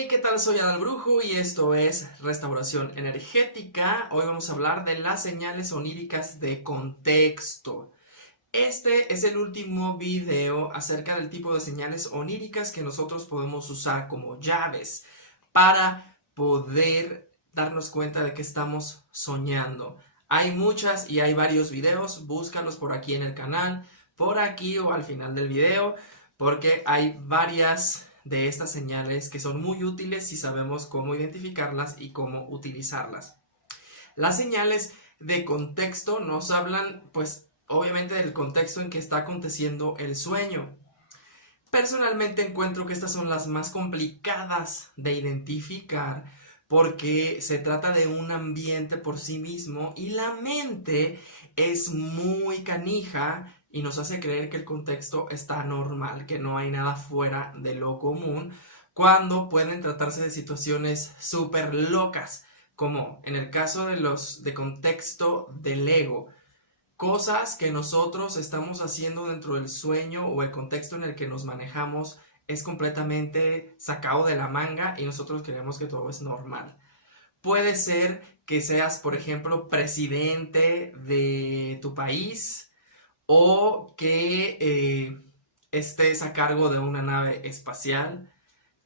Hey, ¿qué tal? Soy Adal Brujo y esto es Restauración Energética. Hoy vamos a hablar de las señales oníricas de contexto. Este es el último video acerca del tipo de señales oníricas que nosotros podemos usar como llaves para poder darnos cuenta de que estamos soñando. Hay muchas y hay varios videos, búscalos por aquí en el canal, por aquí o al final del video, porque hay varias de estas señales que son muy útiles si sabemos cómo identificarlas y cómo utilizarlas. Las señales de contexto nos hablan, pues, obviamente del contexto en que está aconteciendo el sueño. Personalmente encuentro que estas son las más complicadas de identificar porque se trata de un ambiente por sí mismo y la mente es muy canija y nos hace creer que el contexto está normal, que no hay nada fuera de lo común, cuando pueden tratarse de situaciones súper locas, como en el caso de los de contexto del ego. Cosas que nosotros estamos haciendo dentro del sueño o el contexto en el que nos manejamos es completamente sacado de la manga y nosotros creemos que todo es normal. Puede ser que seas, por ejemplo, presidente de tu país o que estés a cargo de una nave espacial.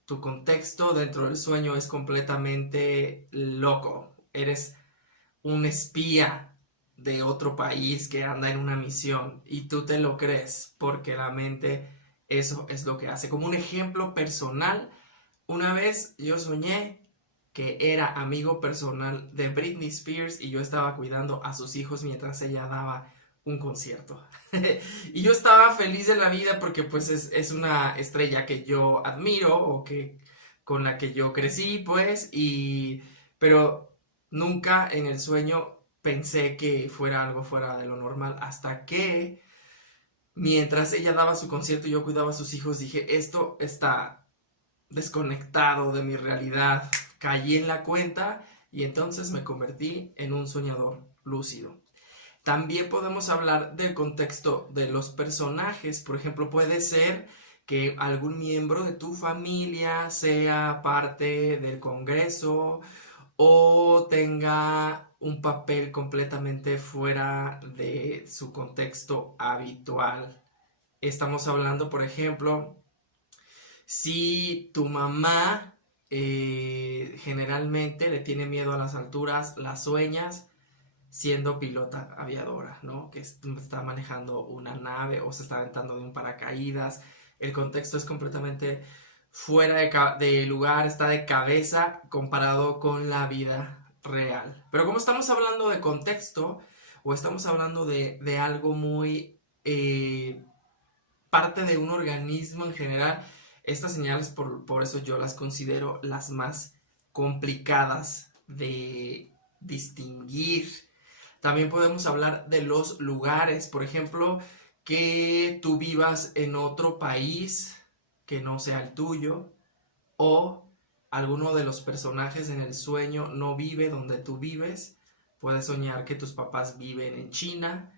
Tu contexto dentro del sueño es completamente loco. Eres un espía de otro país que anda en una misión y tú te lo crees porque la mente eso es lo que hace. Como un ejemplo personal, una vez yo soñé que era amigo personal de Britney Spears y yo estaba cuidando a sus hijos mientras ella daba un concierto. Y yo estaba feliz de la vida porque pues es una estrella que yo admiro o que con la que yo crecí pues pero nunca en el sueño pensé que fuera algo fuera de lo normal hasta que mientras ella daba su concierto y yo cuidaba a sus hijos dije, esto está desconectado de mi realidad. Caí en la cuenta y entonces me convertí en un soñador lúcido. También podemos hablar del contexto de los personajes. Por ejemplo, puede ser que algún miembro de tu familia sea parte del Congreso o tenga un papel completamente fuera de su contexto habitual. Estamos hablando, por ejemplo, si tu mamá generalmente le tiene miedo a las alturas, las sueñas siendo pilota aviadora, ¿no? Que está manejando una nave o se está aventando de un paracaídas. El contexto es completamente fuera de lugar, está de cabeza comparado con la vida real. Pero como estamos hablando de contexto o estamos hablando de algo muy parte de un organismo en general, estas señales por eso yo las considero las más complicadas de distinguir. También podemos hablar de los lugares, por ejemplo, que tú vivas en otro país que no sea el tuyo o alguno de los personajes en el sueño no vive donde tú vives. Puedes soñar que tus papás viven en China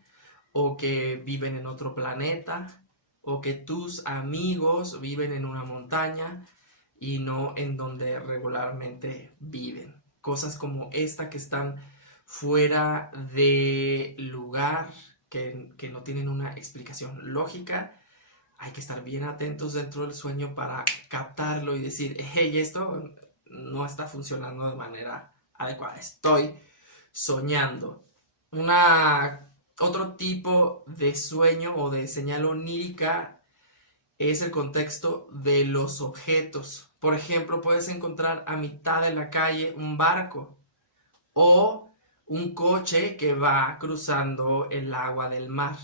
o que viven en otro planeta o que tus amigos viven en una montaña y no en donde regularmente viven. Cosas como esta que están fuera de lugar, que no tienen una explicación lógica. Hay que estar bien atentos dentro del sueño para captarlo y decir, hey, esto no está funcionando de manera adecuada, estoy soñando. Otro tipo de sueño o de señal onírica es el contexto de los objetos. Por ejemplo, puedes encontrar a mitad de la calle un barco o un coche que va cruzando el agua del mar.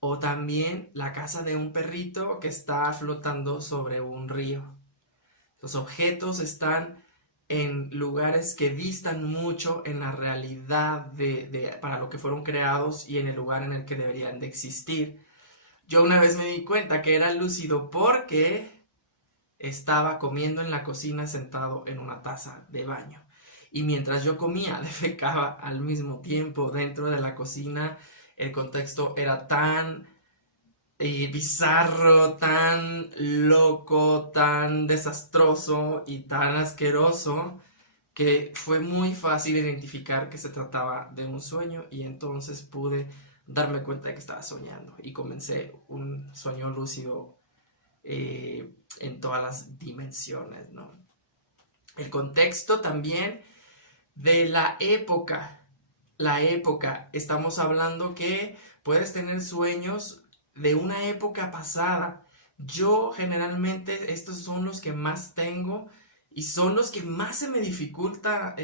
O también la casa de un perrito que está flotando sobre un río. Los objetos están en lugares que distan mucho en la realidad para lo que fueron creados y en el lugar en el que deberían de existir. Yo una vez me di cuenta que era lúcido porque estaba comiendo en la cocina sentado en una taza de baño. Y mientras yo comía, defecaba al mismo tiempo dentro de la cocina. El contexto era tan bizarro, tan loco, tan desastroso y tan asqueroso que fue muy fácil identificar que se trataba de un sueño y entonces pude darme cuenta de que estaba soñando y comencé un sueño lúcido en todas las dimensiones, ¿no? El contexto también de la época. La época, estamos hablando que puedes tener sueños de una época pasada. Yo generalmente estos son los que más tengo y son los que más se me dificulta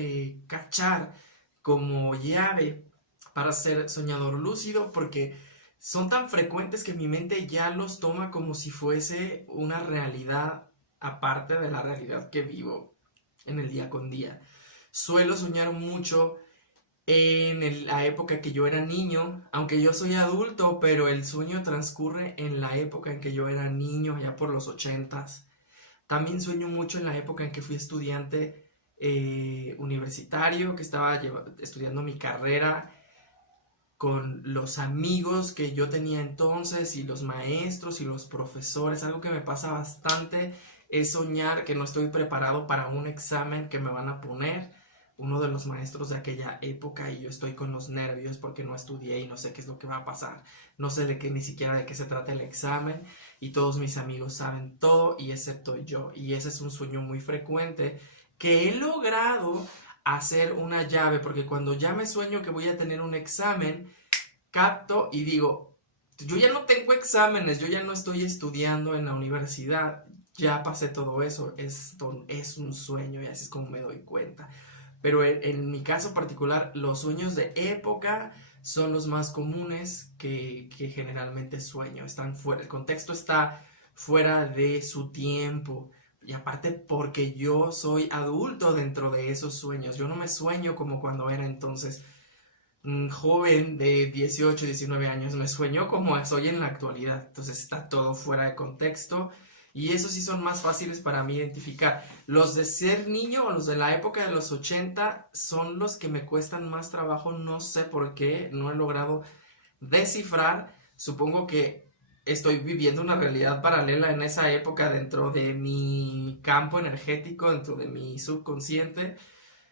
cachar como llave para ser soñador lúcido porque son tan frecuentes que mi mente ya los toma como si fuese una realidad aparte de la realidad que vivo en el día con día. Suelo soñar mucho en la época que yo era niño, aunque yo soy adulto, pero el sueño transcurre en la época en que yo era niño, allá por los ochentas. También sueño mucho en la época en que fui estudiante universitario, que estaba estudiando mi carrera con los amigos que yo tenía entonces y los maestros y los profesores. Algo que me pasa bastante es soñar que no estoy preparado para un examen que me van a poner uno de los maestros de aquella época y yo estoy con los nervios porque no estudié y no sé qué es lo que va a pasar. No sé de qué, ni siquiera de qué se trata el examen y todos mis amigos saben todo y excepto yo. Y ese es un sueño muy frecuente que he logrado hacer una llave porque cuando ya me sueño que voy a tener un examen, capto y digo, yo ya no tengo exámenes, yo ya no estoy estudiando en la universidad, ya pasé todo eso, esto es un sueño y así es como me doy cuenta. Pero en mi caso particular, los sueños de época son los más comunes que generalmente sueño. Están fuera, el contexto está fuera de su tiempo. Y aparte porque yo soy adulto dentro de esos sueños. Yo no me sueño como cuando era entonces un joven de 18, 19 años. Me sueño como soy en la actualidad. Entonces está todo fuera de contexto. Y esos sí son más fáciles para mí identificar. Los de ser niño o los de la época de los 80 son los que me cuestan más trabajo. No sé por qué. No he logrado descifrar. Supongo que estoy viviendo una realidad paralela en esa época dentro de mi campo energético, dentro de mi subconsciente.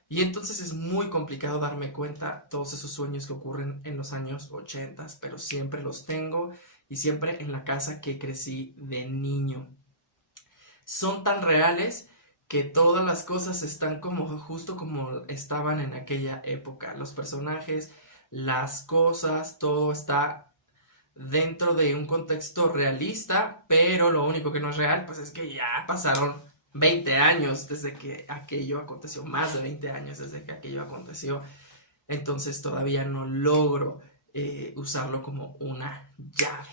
Y entonces es muy complicado darme cuenta todos esos sueños que ocurren en los años 80, pero siempre los tengo y siempre en la casa que crecí de niño. Son tan reales que todas las cosas están como justo como estaban en aquella época. Los personajes, las cosas, todo está dentro de un contexto realista, pero lo único que no es real, pues es que ya pasaron 20 años desde que aquello aconteció, más de 20 años desde que aquello aconteció, entonces todavía no logro usarlo como una llave.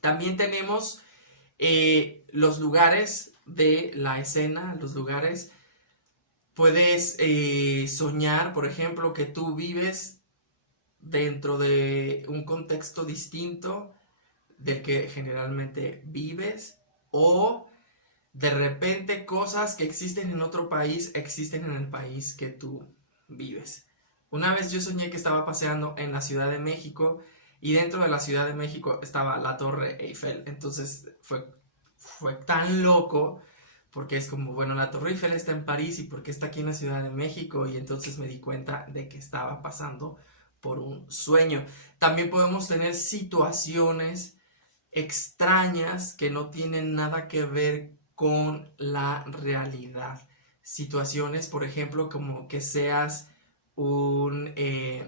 También tenemos los lugares de la escena, los lugares, puedes soñar, por ejemplo, que tú vives dentro de un contexto distinto del que generalmente vives o de repente cosas que existen en otro país existen en el país que tú vives. Una vez yo soñé que estaba paseando en la Ciudad de México y dentro de la Ciudad de México estaba la Torre Eiffel. Entonces fue tan loco porque es como, bueno, la Torre Eiffel está en París y por qué está aquí en la Ciudad de México y entonces me di cuenta de que estaba pasando por un sueño. También podemos tener situaciones extrañas que no tienen nada que ver con la realidad. Situaciones, por ejemplo, como que seas un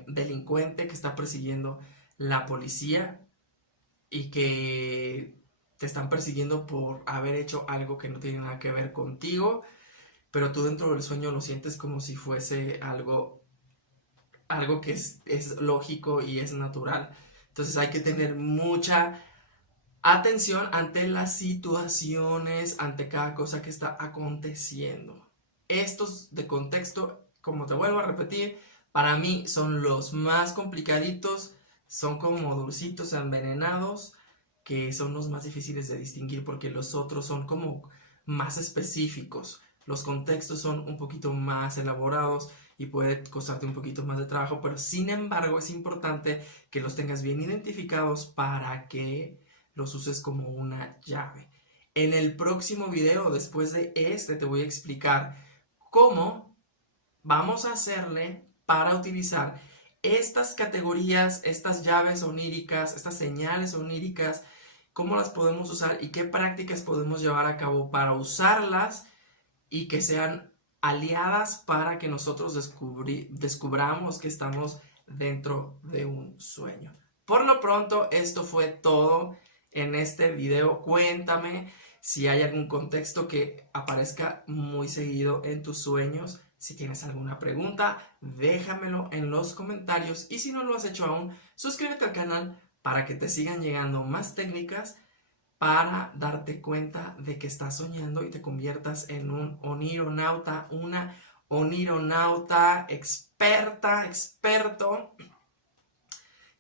delincuente que está persiguiendo la policía y que te están persiguiendo por haber hecho algo que no tiene nada que ver contigo, pero tú dentro del sueño lo sientes como si fuese algo que es lógico y es natural. Entonces hay que tener mucha atención ante las situaciones, ante cada cosa que está aconteciendo. Estos de contexto, como te vuelvo a repetir, para mí son los más complicaditos, son como dulcitos envenenados, que son los más difíciles de distinguir porque los otros son como más específicos. Los contextos son un poquito más elaborados y puede costarte un poquito más de trabajo, pero sin embargo es importante que los tengas bien identificados para que los uses como una llave. En el próximo video, después de este, te voy a explicar cómo vamos a hacerle para utilizar estas categorías, estas llaves oníricas, estas señales oníricas, cómo las podemos usar y qué prácticas podemos llevar a cabo para usarlas y que sean aliadas para que nosotros descubramos que estamos dentro de un sueño. Por lo pronto, esto fue todo en este video. Cuéntame si hay algún contexto que aparezca muy seguido en tus sueños. Si tienes alguna pregunta, déjamelo en los comentarios. Y si no lo has hecho aún, suscríbete al canal para que te sigan llegando más técnicas para darte cuenta de que estás soñando y te conviertas en un onironauta, una onironauta experto,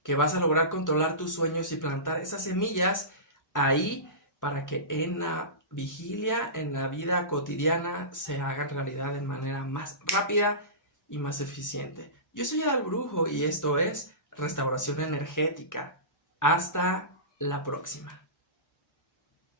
que vas a lograr controlar tus sueños y plantar esas semillas ahí para que en la vigilia, en la vida cotidiana, se hagan realidad de manera más rápida y más eficiente. Yo soy Adal Brujo y esto es Restauración Energética. Hasta la próxima.